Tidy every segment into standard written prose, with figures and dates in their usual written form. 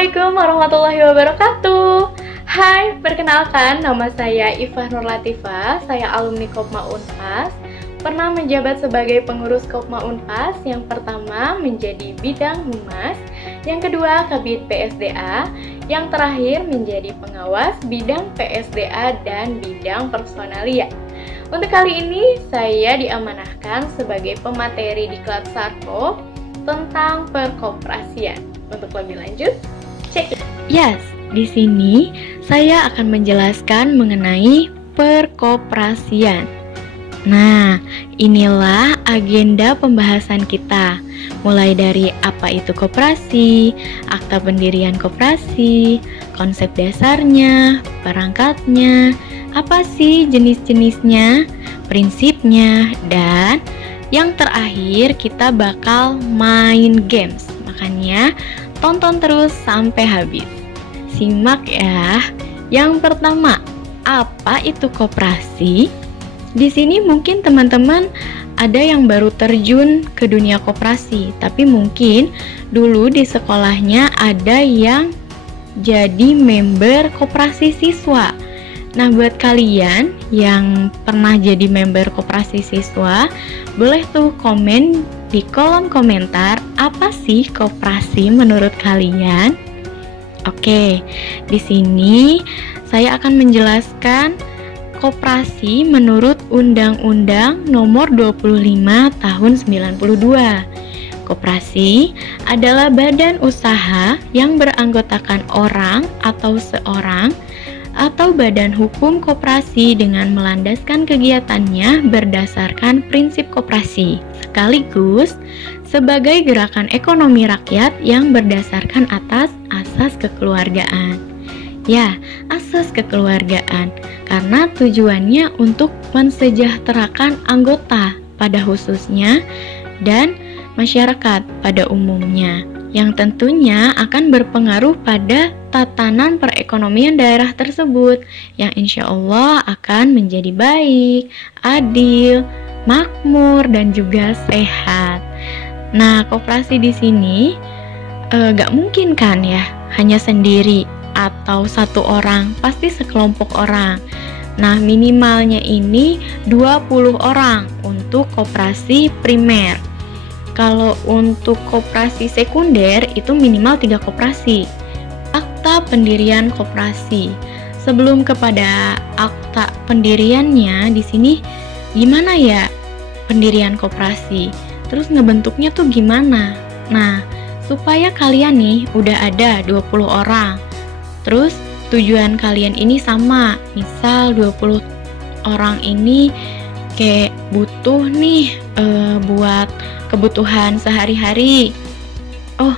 Assalamualaikum warahmatullahi wabarakatuh. Hai, perkenalkan nama saya Ifah Nur Latifah. Saya alumni Kopma Unpas. Pernah menjabat sebagai pengurus Kopma Unpas. Yang pertama menjadi bidang humas, yang kedua kabid PSDA, yang terakhir menjadi pengawas bidang PSDA dan bidang personalia. Untuk kali ini saya diamanahkan sebagai pemateri di kelas Sarko tentang perkoperasian. Untuk lebih lanjut, cek. Yes, di sini saya akan menjelaskan mengenai perkoperasian. Nah, inilah agenda pembahasan kita. Mulai dari apa itu koperasi, akta pendirian koperasi, konsep dasarnya, perangkatnya, apa sih jenis-jenisnya, prinsipnya, dan yang terakhir kita bakal main games. Makanya tonton terus sampai habis. Simak ya. Yang pertama, apa itu koperasi? Di sini mungkin teman-teman ada yang baru terjun ke dunia koperasi, tapi mungkin dulu di sekolahnya ada yang jadi member koperasi siswa. Nah, buat kalian yang pernah jadi member koperasi siswa, boleh tuh komen di kolom komentar apa sih koperasi menurut kalian. Oke, di sini saya akan menjelaskan koperasi menurut Undang-Undang Nomor 25 Tahun 92. Koperasi adalah badan usaha yang beranggotakan orang atau seorang atau badan hukum koperasi dengan melandaskan kegiatannya berdasarkan prinsip koperasi, sekaligus sebagai gerakan ekonomi rakyat yang berdasarkan atas asas kekeluargaan. Ya, asas kekeluargaan, karena tujuannya untuk mensejahterakan anggota pada khususnya dan masyarakat pada umumnya, yang tentunya akan berpengaruh pada tatanan perekonomian daerah tersebut yang insya Allah akan menjadi baik, adil, makmur, dan juga sehat. Nah, koperasi di sini gak mungkin kan ya hanya sendiri atau satu orang, pasti sekelompok orang. Nah, minimalnya ini 20 orang untuk koperasi primer. Kalau untuk koperasi sekunder itu minimal 3 koperasi. Akta pendirian koperasi. Sebelum kepada akta pendiriannya, di sini gimana ya pendirian koperasi? Terus ngebentuknya tuh gimana? Nah, supaya kalian nih udah ada 20 orang. Terus tujuan kalian ini sama. Misal 20 orang ini kayak butuh nih buat kebutuhan sehari-hari. Oh,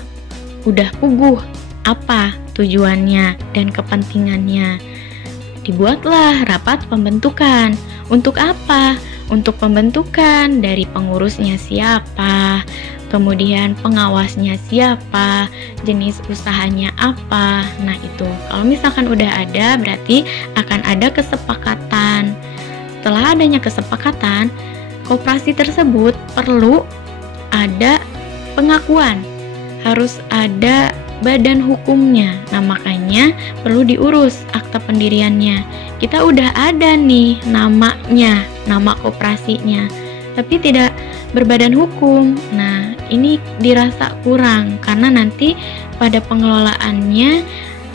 udah puguh apa tujuannya dan kepentingannya. Dibuatlah rapat pembentukan. Untuk apa? Untuk pembentukan dari pengurusnya siapa, kemudian pengawasnya siapa, jenis usahanya apa. Nah, itu kalau misalkan udah ada, berarti akan ada kesepakatan. Setelah adanya kesepakatan, koperasi tersebut perlu ada pengakuan, harus ada badan hukumnya. Nah, makanya perlu diurus akta pendiriannya. Kita udah ada nih namanya, nama koperasinya, tapi tidak berbadan hukum. Nah, ini dirasa kurang karena nanti pada pengelolaannya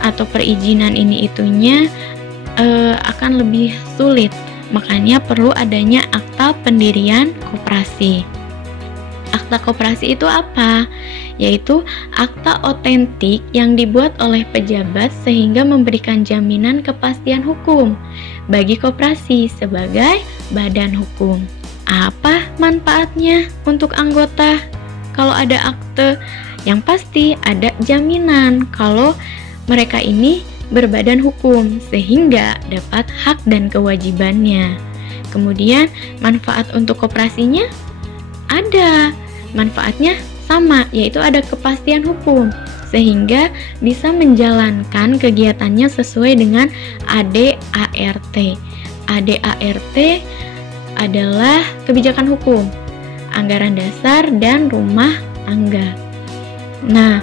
atau perizinan ini itunya akan lebih sulit. Makanya perlu adanya akta pendirian koperasi. Akta koperasi itu apa? Yaitu akta otentik yang dibuat oleh pejabat sehingga memberikan jaminan kepastian hukum bagi koperasi sebagai badan hukum. Apa manfaatnya untuk anggota? Kalau ada akte, yang pasti ada jaminan kalau mereka ini berbadan hukum sehingga dapat hak dan kewajibannya. Kemudian manfaat untuk koperasinya ada, manfaatnya sama, yaitu ada kepastian hukum sehingga bisa menjalankan kegiatannya sesuai dengan ADART. ADART adalah kebijakan hukum, anggaran dasar, dan rumah tangga. Nah,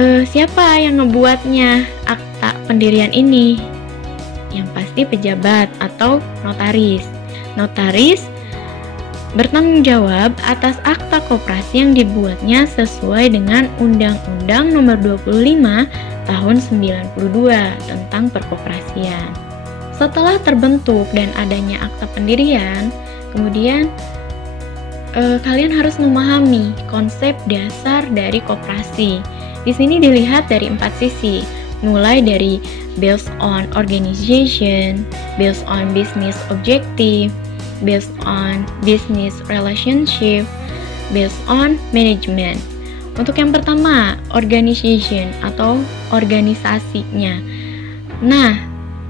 Siapa yang ngebuatnya akta pendirian ini? Yang pasti pejabat atau notaris. Notaris bertanggung jawab atas akta koperasi yang dibuatnya sesuai dengan Undang-Undang Nomor 25 Tahun 92 tentang perkoperasian. Setelah terbentuk dan adanya akta pendirian, kemudian kalian harus memahami konsep dasar dari koperasi. Di sini dilihat dari 4 sisi, mulai dari based on organization, based on business objective, based on business relationship, based on management. Untuk yang pertama, organization atau organisasinya. Nah,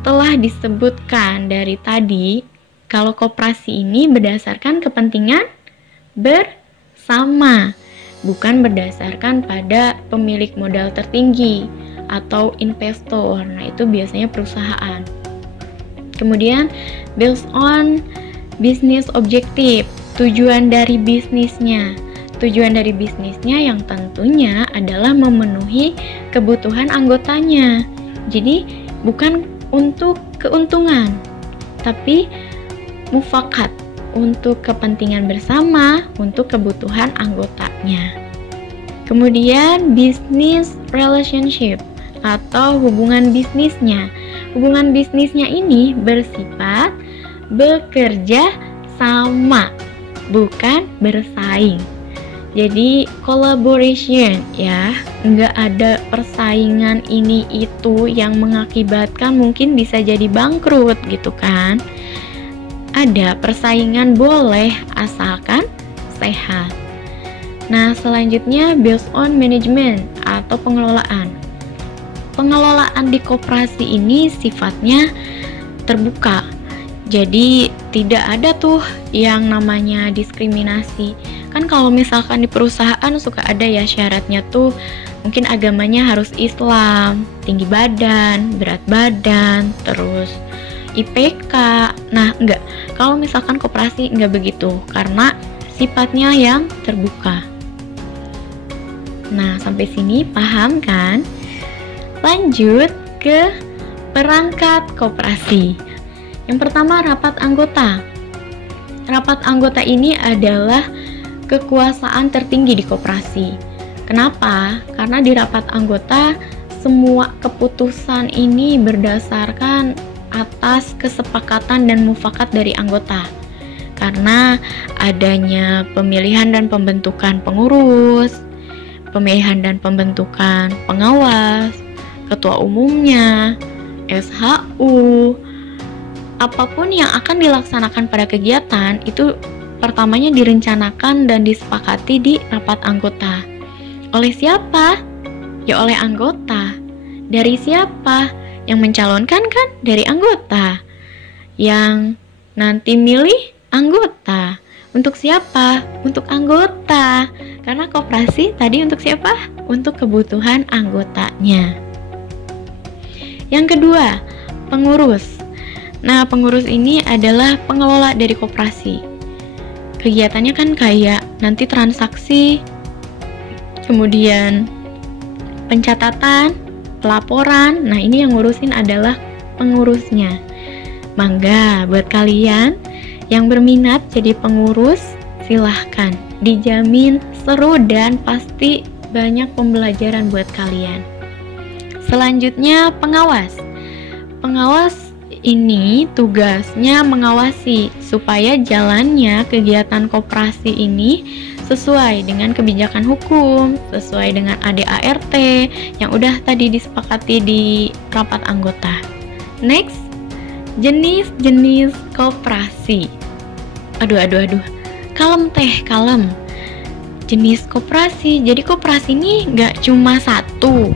telah disebutkan dari tadi kalau koperasi ini berdasarkan kepentingan bersama, bukan berdasarkan pada pemilik modal tertinggi atau investor. Nah, itu biasanya perusahaan. Kemudian based on business objective, tujuan dari bisnisnya. Tujuan dari bisnisnya yang tentunya adalah memenuhi kebutuhan anggotanya. Jadi bukan untuk keuntungan, tapi mufakat, untuk kepentingan bersama, untuk kebutuhan anggotanya. Kemudian business relationship atau hubungan bisnisnya. Hubungan bisnisnya ini bersifat bekerja sama, bukan bersaing. Jadi collaboration ya, nggak ada persaingan ini itu yang mengakibatkan mungkin bisa jadi bangkrut gitu kan. Ada persaingan boleh asalkan sehat. Nah, selanjutnya based on management atau pengelolaan. Pengelolaan di koperasi ini sifatnya terbuka. Jadi tidak ada tuh yang namanya diskriminasi. Kan kalau misalkan di perusahaan suka ada ya syaratnya tuh mungkin agamanya harus Islam, tinggi badan, berat badan, terus IPK. Nah, enggak. Kalau misalkan koperasi enggak begitu karena sifatnya yang terbuka. Nah, sampai sini paham kan? Lanjut ke perangkat koperasi. Yang pertama, rapat anggota. Rapat anggota ini adalah kekuasaan tertinggi di koperasi. Kenapa? Karena di rapat anggota semua keputusan ini berdasarkan atas kesepakatan dan mufakat dari anggota. Karena adanya pemilihan dan pembentukan pengurus, pemilihan dan pembentukan pengawas, ketua umumnya, SHU, apapun yang akan dilaksanakan pada kegiatan itu pertamanya direncanakan dan disepakati di rapat anggota. Oleh siapa? Ya oleh anggota. Dari siapa? Yang mencalonkan kan dari anggota. Yang nanti milih anggota. Untuk siapa? Untuk anggota. Karena koperasi tadi untuk siapa? Untuk kebutuhan anggotanya. Yang kedua, pengurus. Nah, pengurus ini adalah pengelola dari koperasi. Kegiatannya kan kayak nanti transaksi, kemudian pencatatan, pelaporan. Nah, ini yang ngurusin adalah pengurusnya. Mangga buat kalian yang berminat jadi pengurus, silahkan. Dijamin seru dan pasti banyak pembelajaran buat kalian. Selanjutnya, pengawas. Pengawas ini tugasnya mengawasi supaya jalannya kegiatan koperasi ini sesuai dengan kebijakan hukum, sesuai dengan ADART yang udah tadi disepakati di rapat anggota. Next, jenis-jenis koperasi. Aduh. Kalem teh, kalem. Jenis koperasi. Jadi koperasi ini nggak cuma satu,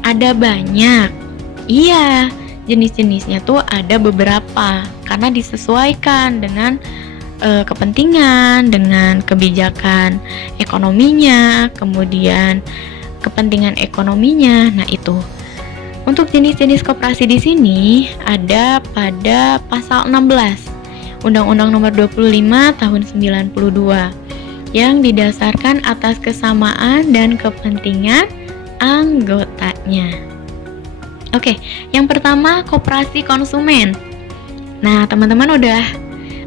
ada banyak. Iya, jenis-jenisnya tuh ada beberapa karena disesuaikan dengan kepentingan, dengan kebijakan ekonominya, kemudian kepentingan ekonominya. Nah, itu. Untuk jenis-jenis koperasi di sini ada pada pasal 16 Undang-Undang Nomor 25 Tahun 92 yang didasarkan atas kesamaan dan kepentingan anggotanya. Oke, yang pertama koperasi konsumen. Nah, teman-teman udah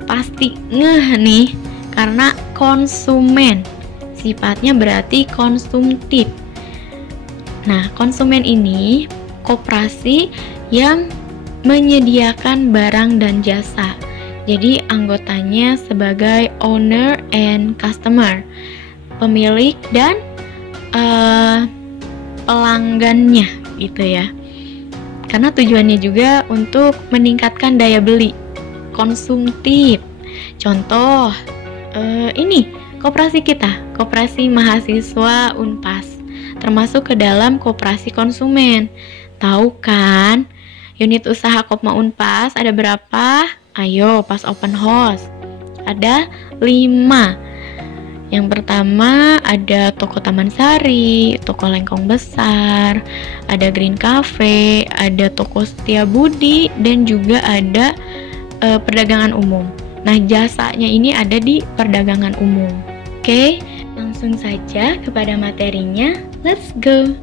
pasti ngeh nih, karena konsumen sifatnya berarti konsumtif. Nah, konsumen ini koperasi yang menyediakan barang dan jasa. Jadi anggotanya sebagai owner and customer, pemilik dan pelanggannya gitu ya. Karena tujuannya juga untuk meningkatkan daya beli, konsumtif. Contoh ini koperasi kita, koperasi mahasiswa Unpas, termasuk ke dalam koperasi konsumen. Tahu kan unit usaha Kopma Unpas ada berapa? Ayo pas open house ada 5. Yang pertama ada toko Taman Sari, toko Lengkong Besar, ada Green Cafe, ada toko Setiabudi, dan juga ada perdagangan umum. Nah, jasanya ini ada di perdagangan umum. Oke, langsung saja kepada materinya. Let's go.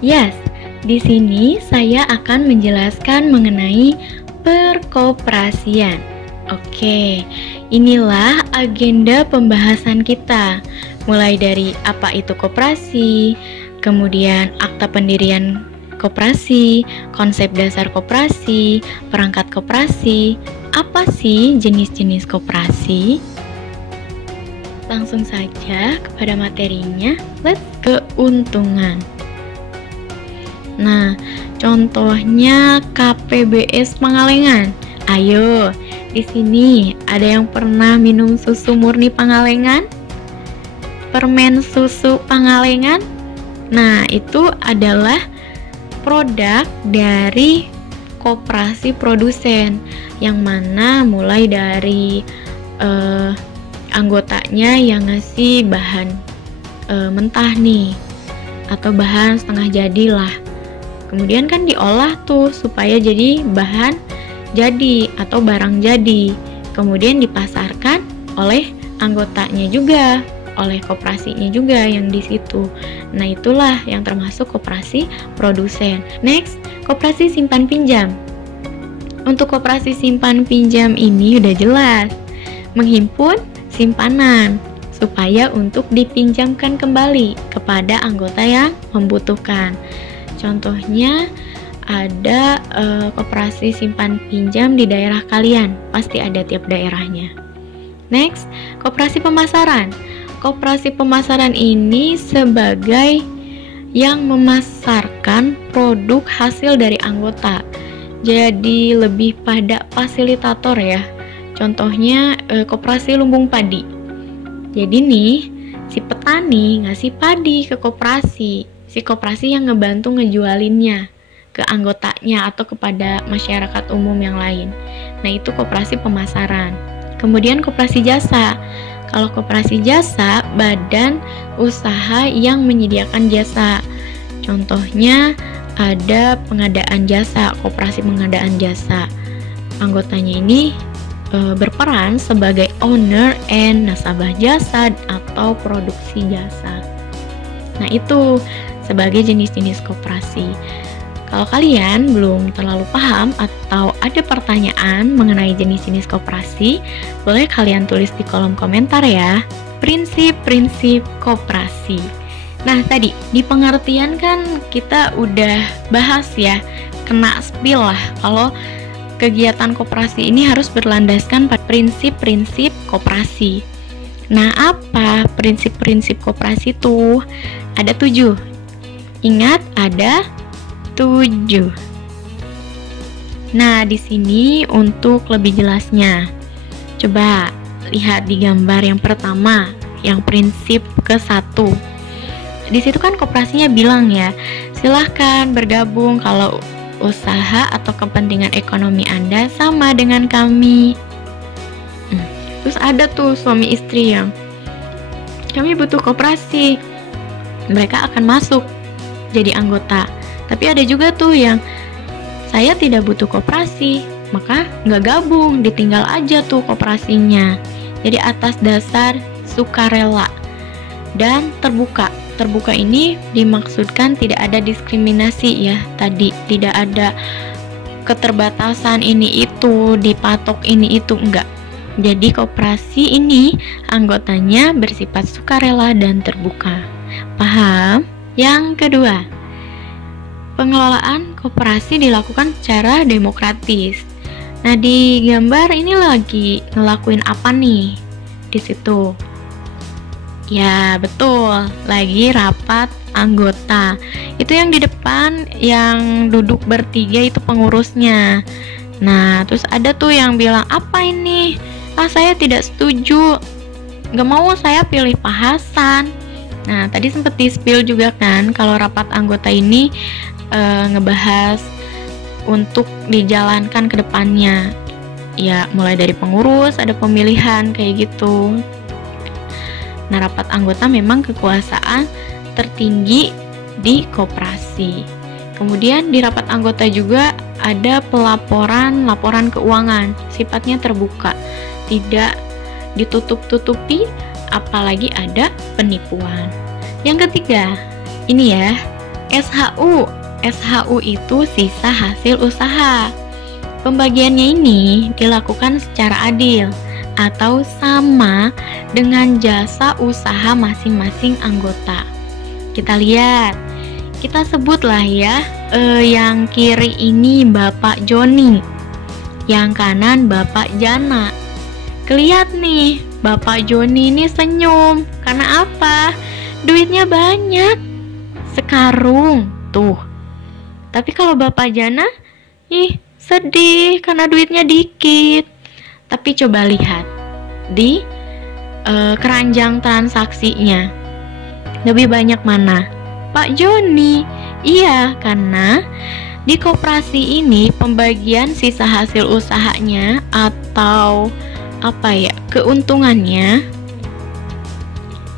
Yes, di sini saya akan menjelaskan mengenai perkoperasian. Oke, inilah agenda pembahasan kita. Mulai dari apa itu koperasi, kemudian akta pendirian koperasi, konsep dasar koperasi, perangkat koperasi, apa sih jenis-jenis koperasi. Langsung saja kepada materinya. Let's keuntungan. Nah, contohnya KPBS Pangalengan. Ayo, di sini ada yang pernah minum susu murni Pangalengan? Permen susu Pangalengan? Nah, itu adalah produk dari koperasi produsen, yang mana mulai dari anggotanya yang ngasih bahan mentah nih, atau bahan setengah jadi lah. Kemudian kan diolah tuh supaya jadi bahan jadi atau barang jadi, kemudian dipasarkan oleh anggotanya juga, oleh koperasinya juga yang di situ. Nah, itulah yang termasuk koperasi produsen. Next, koperasi simpan pinjam. Untuk koperasi simpan pinjam ini udah jelas, menghimpun simpanan supaya untuk dipinjamkan kembali kepada anggota yang membutuhkan. Contohnya ada koperasi simpan pinjam di daerah kalian, pasti ada tiap daerahnya. Next, koperasi pemasaran. Koperasi pemasaran ini sebagai yang memasarkan produk hasil dari anggota, jadi lebih pada fasilitator ya. Contohnya koperasi lumbung padi. Jadi nih, si petani ngasih padi ke koperasi, si koperasi yang ngebantu ngejualinnya ke anggotanya atau kepada masyarakat umum yang lain. Nah, itu koperasi pemasaran. Kemudian koperasi jasa. Kalau koperasi jasa, badan usaha yang menyediakan jasa. Contohnya ada pengadaan jasa, koperasi pengadaan jasa. Anggotanya ini berperan sebagai owner and nasabah jasa atau produksi jasa. Nah, itu sebagai jenis-jenis koperasi. Kalau kalian belum terlalu paham atau ada pertanyaan mengenai jenis-jenis koperasi, boleh kalian tulis di kolom komentar ya. Prinsip-prinsip koperasi. Nah, tadi di pengertian kan kita udah bahas ya, kena spill lah kalau kegiatan koperasi ini harus berlandaskan pada prinsip-prinsip koperasi. Nah, apa prinsip-prinsip koperasi itu? Ada 7. Ingat, ada 7. Nah, di sini untuk lebih jelasnya, coba lihat di gambar yang pertama, yang prinsip ke-1. Di situ kan koperasinya bilang ya, silahkan bergabung kalau usaha atau kepentingan ekonomi Anda sama dengan kami. Terus ada tuh suami istri yang kami butuh koperasi, mereka akan masuk jadi anggota. Tapi ada juga tuh yang saya tidak butuh koperasi, maka nggak gabung, ditinggal aja tuh koperasinya. Jadi atas dasar sukarela dan terbuka terbuka ini dimaksudkan tidak ada diskriminasi ya, tadi tidak ada keterbatasan ini itu, dipatok ini itu, enggak. Jadi koperasi ini anggotanya bersifat sukarela dan terbuka. Paham? Yang kedua, pengelolaan koperasi dilakukan secara demokratis. Nah, di gambar ini lagi ngelakuin apa nih di situ? Ya, betul, lagi rapat anggota. Itu yang di depan yang duduk bertiga itu pengurusnya. Nah, terus ada tuh yang bilang, apa ini? Saya tidak setuju, gak mau saya pilih Pak Hasan. Nah, tadi sempat di-spill juga kan, kalau rapat anggota ini ngebahas untuk dijalankan ke depannya. Ya, mulai dari pengurus, ada pemilihan, kayak gitu. Nah, rapat anggota memang kekuasaan tertinggi di koperasi. Kemudian di rapat anggota juga ada laporan keuangan, sifatnya terbuka, tidak ditutup-tutupi, apalagi ada penipuan. Yang ketiga, ini ya, SHU. SHU itu sisa hasil usaha. Pembagiannya ini dilakukan secara adil atau sama dengan jasa usaha masing-masing anggota. Kita lihat, kita sebutlah ya, yang kiri ini Bapak Joni, yang kanan Bapak Jana. Kelihat nih, Bapak Joni ini senyum, karena apa? Duitnya banyak, sekarung tuh. Tapi kalau Bapak Jana, sedih karena duitnya dikit. Tapi coba lihat di keranjang transaksinya, lebih banyak mana? Pak Joni. Iya, karena di koperasi ini pembagian sisa hasil usahanya atau keuntungannya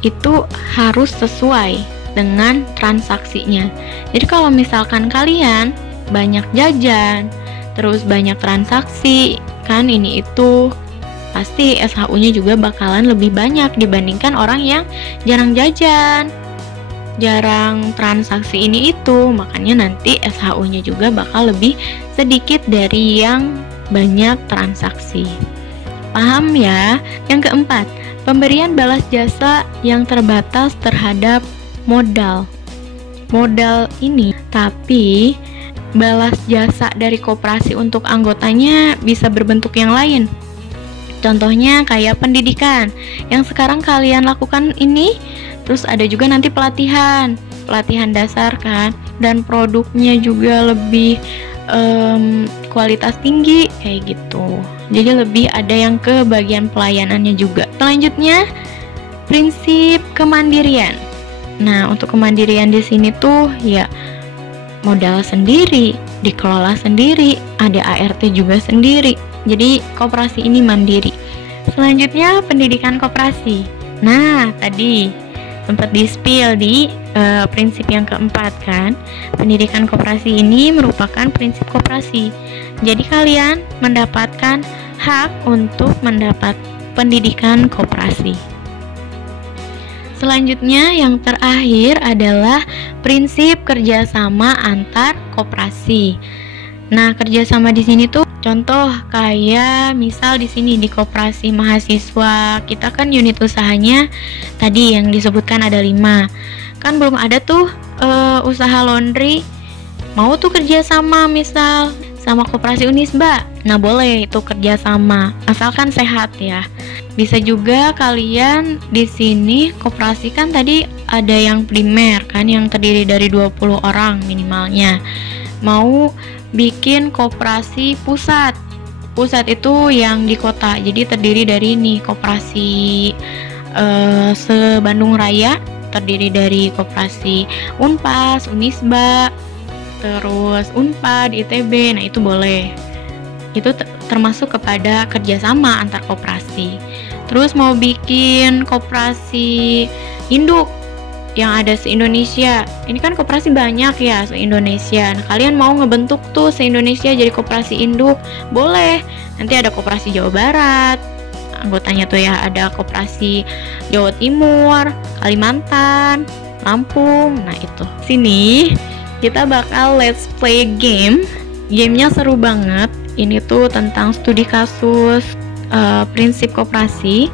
itu harus sesuai dengan transaksinya. Jadi kalau misalkan kalian banyak jajan, terus banyak transaksi, kan ini itu, pasti SHU-nya juga bakalan lebih banyak dibandingkan orang yang jarang jajan, jarang transaksi ini itu. Makanya nanti SHU-nya juga bakal lebih sedikit dari yang banyak transaksi. Paham ya? Yang keempat, pemberian balas jasa yang terbatas terhadap modal. Modal ini, tapi balas jasa dari koperasi untuk anggotanya bisa berbentuk yang lain. Contohnya kayak pendidikan yang sekarang kalian lakukan ini, terus ada juga nanti pelatihan dasar kan, dan produknya juga lebih kualitas tinggi kayak gitu. Jadi lebih ada yang ke bagian pelayanannya juga. Selanjutnya, prinsip kemandirian. Nah, untuk kemandirian di sini tuh ya modal sendiri, dikelola sendiri, ada ART juga sendiri. Jadi koperasi ini mandiri. Selanjutnya, pendidikan koperasi. Nah, tadi sempat di-spill di prinsip yang keempat kan. Pendidikan koperasi ini merupakan prinsip koperasi. Jadi kalian mendapatkan hak untuk mendapat pendidikan koperasi. Selanjutnya yang terakhir adalah prinsip kerjasama antar koperasi. Nah, kerjasama di sini tuh contoh kayak misal di sini di koperasi mahasiswa kita kan unit usahanya tadi yang disebutkan ada 5. Kan belum ada tuh usaha laundry, mau tuh kerjasama misal sama koperasi Unisba. Nah, boleh itu kerjasama asalkan sehat ya. Bisa juga kalian di sini koperasi kan tadi ada yang primer kan yang terdiri dari 20 orang minimalnya. Mau bikin koperasi pusat. Pusat itu yang di kota. Jadi terdiri dari ini koperasi se-Bandung Raya, terdiri dari koperasi Unpas, Unisba, terus Unpad, ITB. Nah, itu boleh. Itu termasuk kepada kerjasama antar koperasi. Terus mau bikin koperasi induk yang ada se-Indonesia. Ini kan koperasi banyak ya se-Indonesia. Nah, kalian mau ngebentuk tuh se-Indonesia jadi koperasi induk, boleh. Nanti ada koperasi Jawa Barat, anggotanya tuh ya ada koperasi Jawa Timur, Kalimantan, rampung. Nah itu. Sini kita bakal let's play game. Gamenya seru banget. Ini tuh tentang studi kasus prinsip koperasi.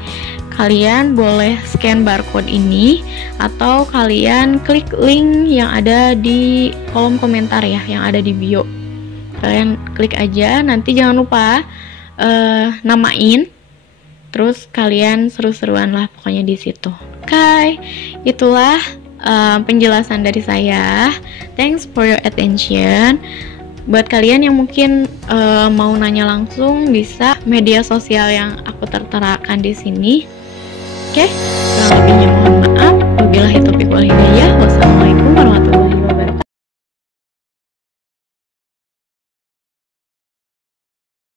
Kalian boleh scan barcode ini atau kalian klik link yang ada di kolom komentar ya, yang ada di bio. Kalian klik aja, nanti jangan lupa namain, terus kalian seru-seruan lah pokoknya di situ. Oke, itulah penjelasan dari saya. Thanks for your attention. Buat kalian yang mungkin mau nanya langsung, bisa media sosial yang aku terterakan di sini. Oke, kurang lebihnya mohon maaf. Wabillahi taufiq wal hidayah. Wassalamualaikum